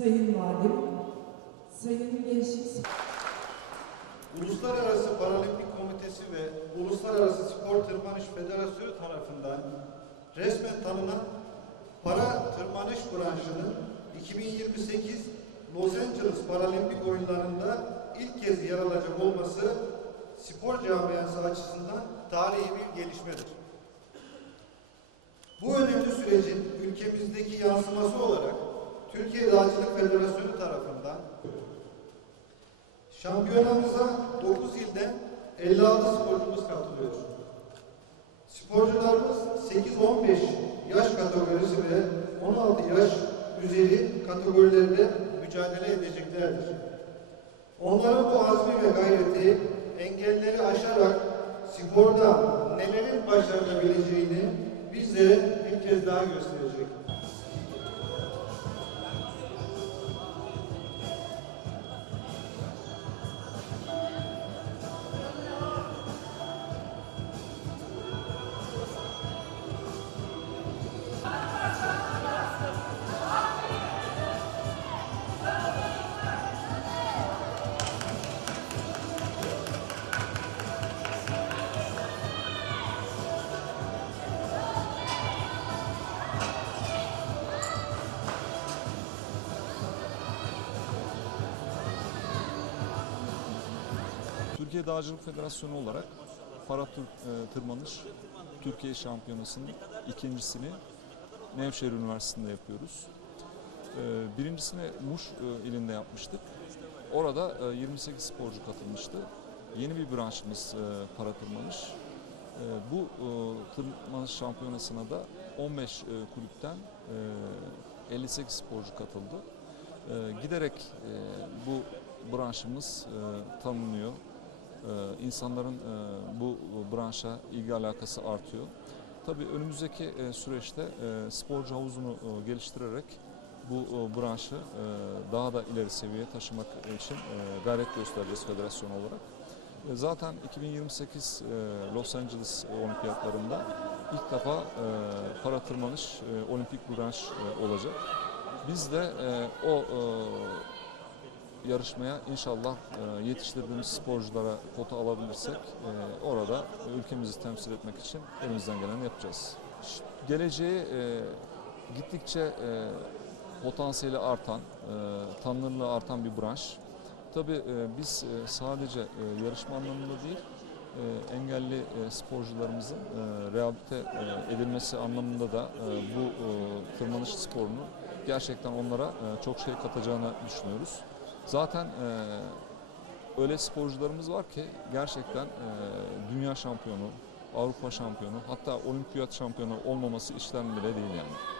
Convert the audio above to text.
Sayın Gençlik Uluslararası Paralimpik Komitesi ve Uluslararası Spor Tırmanış Federasyonu tarafından resmen tanınan para tırmanış branşının 2028 Los Angeles Paralimpik Oyunlarında ilk kez yer alacak olması spor camiası açısından tarihi bir gelişmedir. Bu önemli sürecin ülkemizdeki yansıması olarak Türkiye Dağcılık Federasyonu tarafından Şampiyonamıza 9 ilden 56 sporcumuz katılıyor. Sporcularımız 8-15 yaş kategorisi ve 16 yaş üzeri kategorilerinde mücadele edeceklerdir. Onların bu azmi ve gayreti engelleri aşarak sporda nelerin başarılabileceğini bizlere bir kez daha gösterecek. Türkiye Dağcılık Federasyonu olarak para tır- e, tırmanış Türkiye Şampiyonası'nın ikincisini Nevşehir Üniversitesi'nde yapıyoruz. E, Birincisini Muş e, ilinde yapmıştık. Orada e, 28 sporcu katılmıştı. Yeni bir branşımız e, para tırmanış. E, Bu e, tırmanış şampiyonasına da 15 e, kulüpten e, 58 sporcu katıldı. E, Giderek e, bu branşımız e, tanınıyor. Ee, insanların e, bu branşa ilgi alakası artıyor. Tabii önümüzdeki e, süreçte e, sporcu havuzunu e, geliştirerek bu branşı daha da ileri seviyeye taşımak için gayret göstereceğiz federasyon olarak. Zaten 2028 e, Los Angeles Olimpiyatlarında ilk defa para tırmanış olimpik branş olacak. Biz de o yarışmaya inşallah e, yetiştirdiğimiz sporculara kota alabilirsek e, orada ülkemizi temsil etmek için elimizden geleni yapacağız. Geleceği e, gittikçe potansiyeli artan, e, tanınırlığı artan bir branş. Tabii biz sadece yarışma anlamında değil, engelli sporcularımızın e, rehabilite edilmesi anlamında da bu e, tırmanış sporunu gerçekten onlara çok şey katacağını düşünüyoruz. Zaten e, öyle sporcularımız var ki gerçekten e, dünya şampiyonu, Avrupa şampiyonu, hatta olimpiyat şampiyonu olmaması işlem bile değil yani.